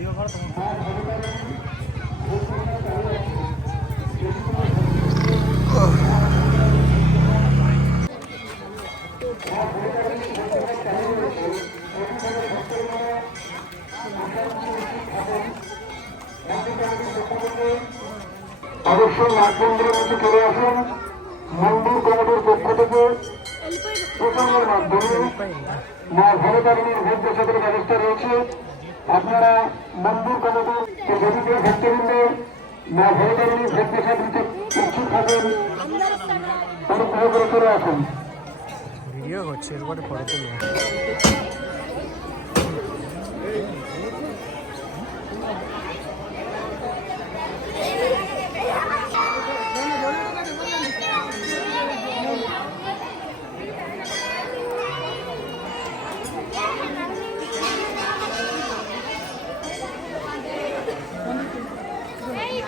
Video কর তোমার অবশ্যই মাঠ মন্দিরের মধ্যে চলে আসুন। মন্দির কমিটির পক্ষ থেকে প্রচারের মাধ্যমে মা ভবতারিণীর ভোগ প্রসাদের ব্যবস্থা রয়েছে। আপনারা মন্দির কমিটির যদি কেউ ভক্তবৃন্দ মা ভবতারিণীর ভোগ প্রসাদ নিতে ইচ্ছুক থাকেন অনুগ্রহ করে চলে আসুন। ভিডিও করছে এরপরে ফটো তুলবো। Hey,